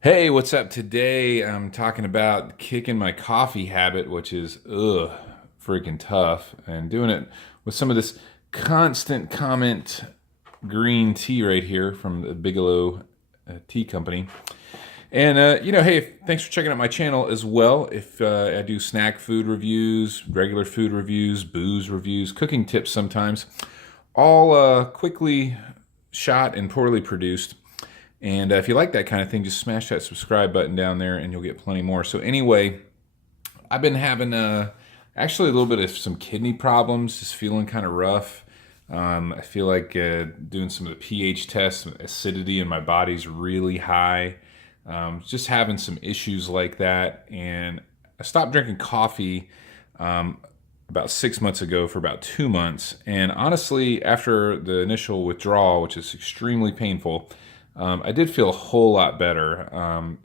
Hey, what's up? Today I'm talking about kicking my coffee habit, which is freaking tough, and doing it with some of this constant comment green tea right here from the Bigelow Tea Company. And hey, thanks for checking out my channel as well. If I do snack food reviews, regular food reviews, booze reviews, cooking tips sometimes, all quickly shot and poorly produced. And if you like that kind of thing, just smash that subscribe button down there and you'll get plenty more. So, anyway, I've been having actually a little bit of some kidney problems, just feeling kind of rough. I feel like doing some of the pH tests, acidity in my body's really high. Just having some issues like that. And I stopped drinking coffee about 6 months ago for about 2 months. And honestly, after the initial withdrawal, which is extremely painful, I did feel a whole lot better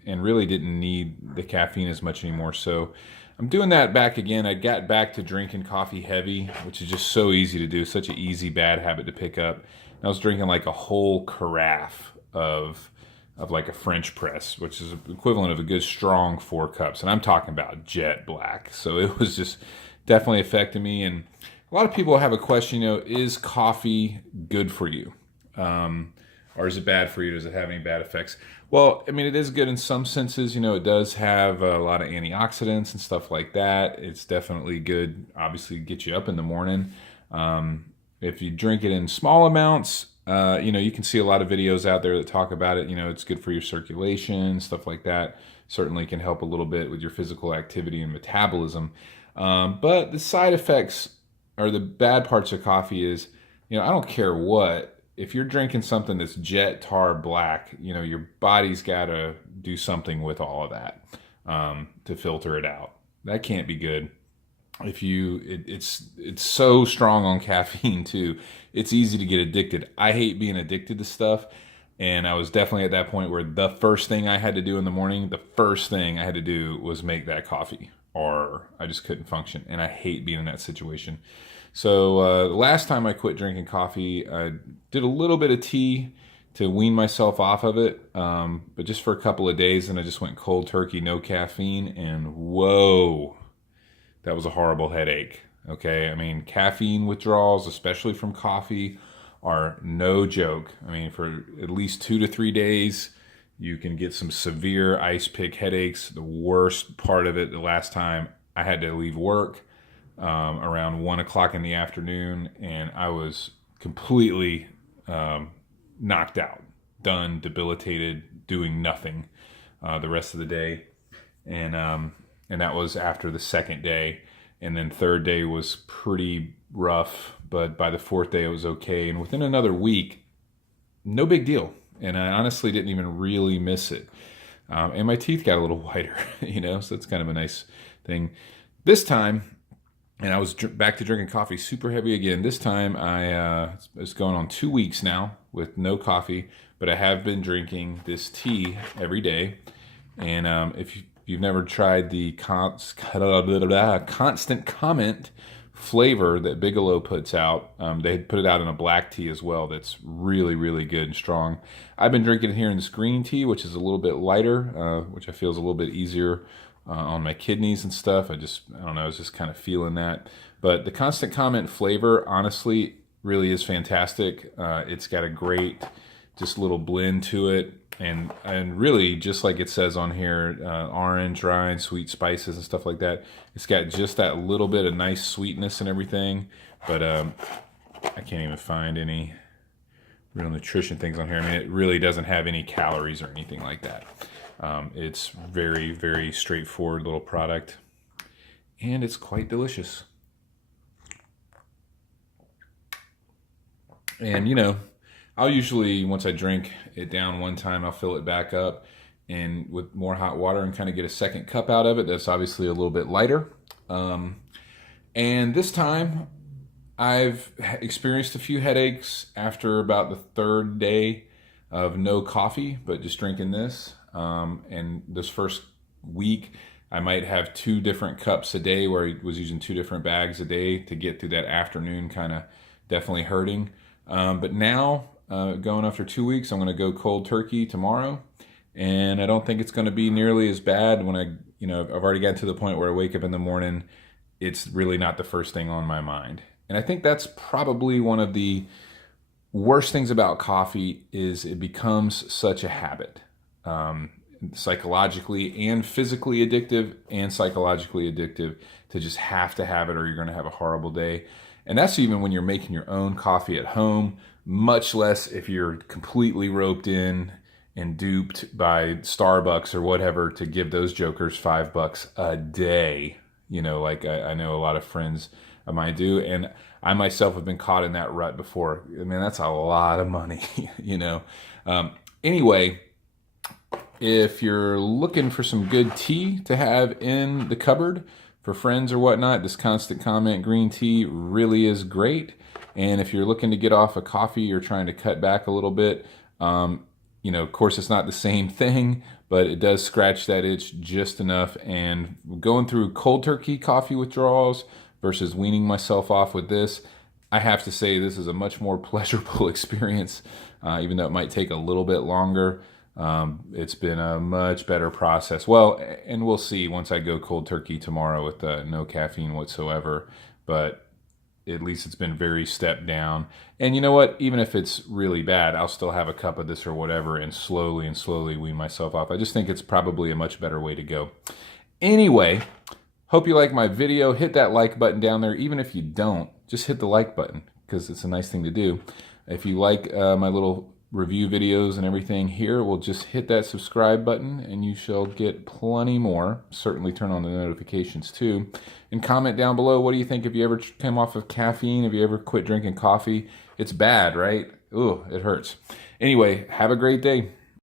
and really didn't need the caffeine as much anymore. So I'm doing that back again. I got back to drinking coffee heavy, which is just so easy to do, such an easy bad habit to pick up. And I was drinking like a whole carafe of like a French press, which is equivalent of a good strong 4 cups. And I'm talking about jet black. So it was just definitely affecting me. And a lot of people have a question, is coffee good for you? Or is it bad for you? Does it have any bad effects? Well, I mean, it is good in some senses. It does have a lot of antioxidants and stuff like that. It's definitely good, obviously, get you up in the morning. If you drink it in small amounts, you can see a lot of videos out there that talk about it. It's good for your circulation, stuff like that. Certainly can help a little bit with your physical activity and metabolism. But the side effects or the bad parts of coffee is, I don't care what. If you're drinking something that's jet tar black, your body's got to do something with all of that to filter it out. That can't be good. It's so strong on caffeine too. It's easy to get addicted. I hate being addicted to stuff, and I was definitely at that point where the first thing I had to do in the morning, the first thing I had to do was make that coffee, or I just couldn't function. And I hate being in that situation. So the last time I quit drinking coffee, I did a little bit of tea to wean myself off of it, but just for a couple of days, and I just went cold turkey, no caffeine, and whoa, that was a horrible headache. Okay, I mean, caffeine withdrawals, especially from coffee, are no joke. I mean, for at least 2 to 3 days, you can get some severe ice pick headaches. The worst part of it, the last time I had to leave work around 1 o'clock in the afternoon, and I was completely knocked out, done, debilitated, doing nothing the rest of the day, and that was after the second day, and then third day was pretty rough, but by the fourth day it was okay, and within another week, no big deal, and I honestly didn't even really miss it, and my teeth got a little whiter, so it's kind of a nice thing. This time, and I was back to drinking coffee super heavy again. This time it's going on 2 weeks now with no coffee, but I have been drinking this tea every day. And if you've never tried the constant comment flavor that Bigelow puts out, they put it out in a black tea as well that's really, really good and strong. I've been drinking it here in this green tea, which is a little bit lighter, which I feel is a little bit easier on my kidneys and stuff. I don't know, I was just kind of feeling that. But the constant comment flavor, honestly, really is fantastic. It's got a great, just little blend to it. And really, just like it says on here, orange rind, sweet spices and stuff like that. It's got just that little bit of nice sweetness and everything. But I can't even find any real nutrition things on here. I mean, it really doesn't have any calories or anything like that. It's very, very straightforward little product, and it's quite delicious. And I'll usually, once I drink it down one time, I'll fill it back up and with more hot water and kind of get a second cup out of it. That's obviously a little bit lighter. And this time I've experienced a few headaches after about the third day of no coffee, but just drinking this. And this first week, I might have 2 different cups a day where I was using 2 different bags a day to get through that afternoon kind of definitely hurting. But now, going after 2 weeks, I'm going to go cold turkey tomorrow. And I don't think it's going to be nearly as bad when I've already gotten to the point where I wake up in the morning. It's really not the first thing on my mind. And I think that's probably one of the worst things about coffee is it becomes such a habit. Psychologically and physically addictive and psychologically addictive to just have to have it or you're going to have a horrible day. And that's even when you're making your own coffee at home, much less if you're completely roped in and duped by Starbucks or whatever to give those jokers $5 a day. Like I know a lot of friends of mine do. And I myself have been caught in that rut before. I mean, that's a lot of money, Anyway, if you're looking for some good tea to have in the cupboard for friends or whatnot, this Constant Comment green tea really is great. And if you're looking to get off of coffee or trying to cut back a little bit, of course it's not the same thing, but it does scratch that itch just enough. And going through cold turkey coffee withdrawals versus weaning myself off with this, I have to say this is a much more pleasurable experience, even though it might take a little bit longer. It's been a much better process. Well, and we'll see once I go cold turkey tomorrow with no caffeine whatsoever, but at least it's been very stepped down. And you know what? Even if it's really bad, I'll still have a cup of this or whatever and slowly wean myself off. I just think it's probably a much better way to go. Anyway, hope you like my video. Hit that like button down there. Even if you don't, just hit the like button because it's a nice thing to do. If you like my little review videos and everything here, we'll just hit that subscribe button and you shall get plenty more. Certainly turn on the notifications too. And comment down below, what do you think? Have you ever came off of caffeine? Have you ever quit drinking coffee? It's bad, right? Ooh, it hurts. Anyway, have a great day.